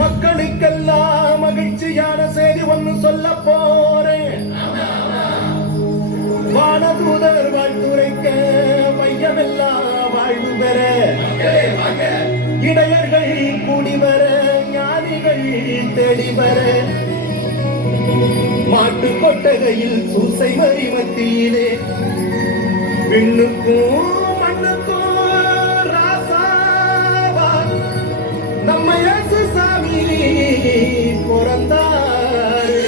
மக்களுக்கெல்லாம் மகிழ்ச்சியான செய்தி ஒன்று சொல்ல போறேன். வானதூதர் வாழ்த்துரைக்க மையமெல்லாம் வாழ்வு பெற, இடையர்கள் கூடி வர, ஞானிகள் தேடி வர, மாட்டு கொட்டகையில் சூசை மறி மத்தியிலே விண்ணுக்கும் மண்ணுக்கும் ராசாவா நம்ம இயேசு சாமி பிறந்தாரு.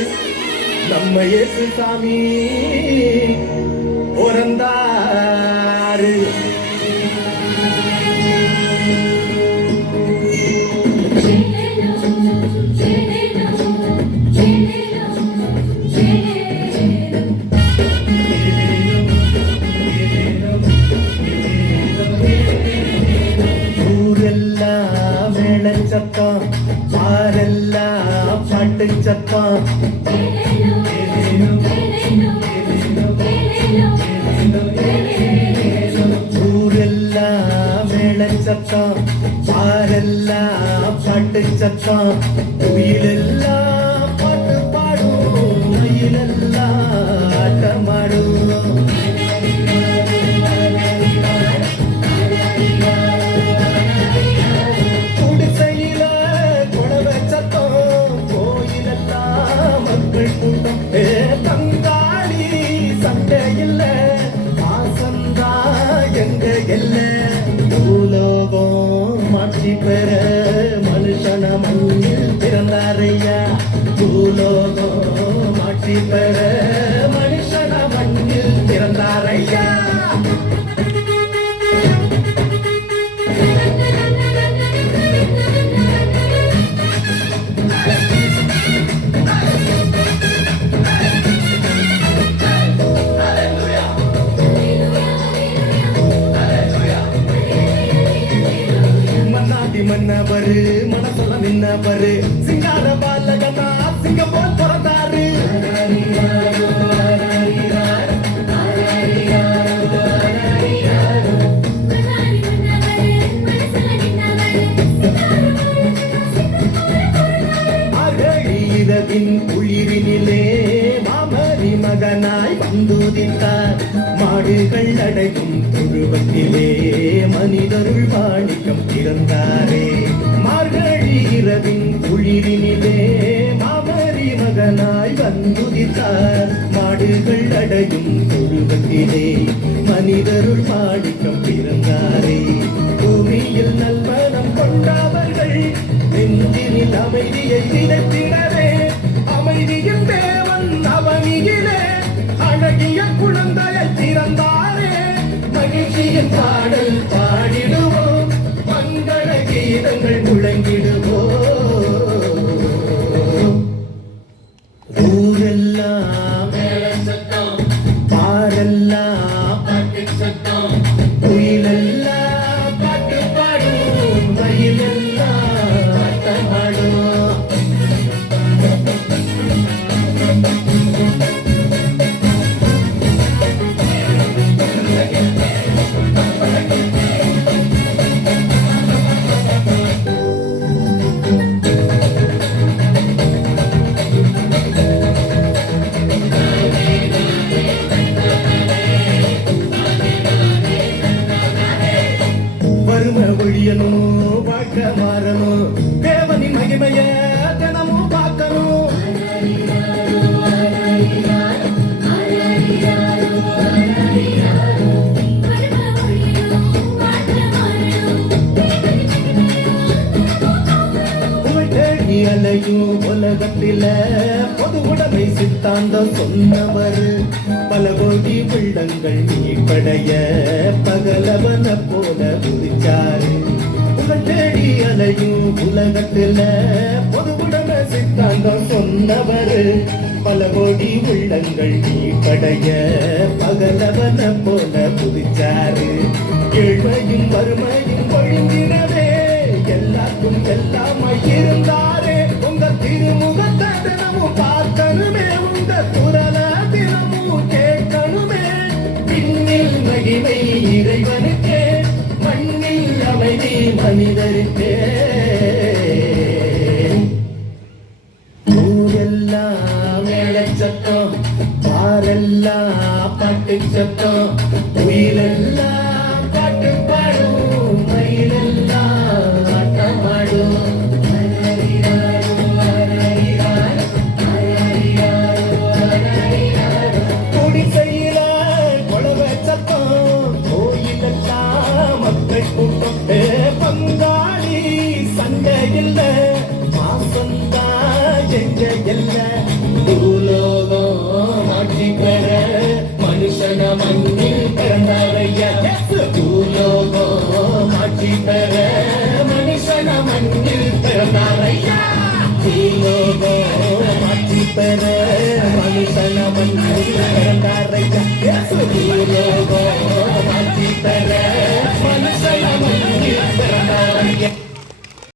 நம்ம இயேசு சாமி பிறந்தாரு. ஊரெல்லாம் மேளச்சத்தம், பாரெல்லாம் பாட்டு சத்தம், ஊரெல்லாம் மேளச்சத்தம், பாரெல்லாம் பாட்டு சத்தம், உயிரெல்லாம் பாட்டு பாடும், மயிலெல்லாம் ஆட்டமாடும். பங்காளி சண்டை இல்ல, பாசந்தா எங்க எல்ல, பூலோகம் மாற்றி பெற மனுஷன மண்ணில் பிறந்தாரையா. பூலோகம் மாற்றி பெற மனுஷன மண்ணில் பிறந்தாரையா. மன்னவரு மனசுல நின்னவரு, சிங்கார பாலகனா சிங்கப்பூர் பிறந்தாரு. இரவின் குளிரினிலே மாமரி மகனாய் வந்துதித்தார். மாடுகள் அடையும் துருவத்திலே மனிதருள் மாணிக்கம் பிறந்தாரே. மார்கழி இரவின் குளிரினிலே மாமரி மகனாய் வந்துதித்தார். மாடுகள் அடையும் துருவத்திலே மனிதருள் மாணிக்கம் பிறந்தாரே. பூமியில் நல்மனம் கொண்டவர்கள் நெஞ்சினில் அமைதியை விதைத்திடவே, அமைதியின் தேவன் அவனியிலே அழகிய குழந்தையை பிறந்தாரே. மகிழ்ச்சியின் பாடல் பாடிடுவோம், மங்கள கீதங்கள் முழங்கிடுவோம். ஊரெல்லாம் மேளச்சத்தம், பாரெல்லாம் பாட்டு சத்தம், குயிலெல்லாம் பாட்டு பாடும், மயிலெல்லாம் ஆட்டமாடும். வறுமை ஒழியணும், வாழ்க்கை மாறணும், தேவனின் மகிமைய தினமும் பார்க்கணும். அலையும் உலகத்தில பொது உடைமை சித்தாந்தம் சொன்னவர். பல கோடி உள்ளங்கள் நீப்படைய பகலவன போல உதிச்சாரு. புகழ் தேடி அலையும் உலகத்தில பொது உடைமை சித்தாந்தம் சொன்னவர். பல கோடி உள்ளங்கள் நீப்படைய பகலவன போல புதிச்சாரு. ஏழ்மையும் வறுமையும் ஒழுங்கினவே எல்லாருக்கும் எல்லாமாய் இருந்தாரே. உங்க திருமுகத்தை தினமும் பார்க்கணுமே, உங்க குரல தினமும் கேட்கணுமே. பின்னில் மகிமை ஊரெல்லாம் பாட்டு சத்தம் உயிரெல்லாம் பாட்டு பாடும் மயிலெல்லாம் ஆட்டமாடும் குடிசையில குழவ சத்தம் கோயிலெல்லாம் மக்கள் கூட்டம் பங்காளி சண்டை இல்ல மாசந்தா எங்க இல்ல பூலோகம் ஆட்சி பெற மனுஷன மண்ணில் பிறந்தாரையா பூலோகம் ஆட்சி பெற மனுஷன மண்ணில் பிறந்தாரையா பூலோகம் ஆட்சி பெற மனுஷன மண்ணில் பிறந்தாரையா பூலோகம்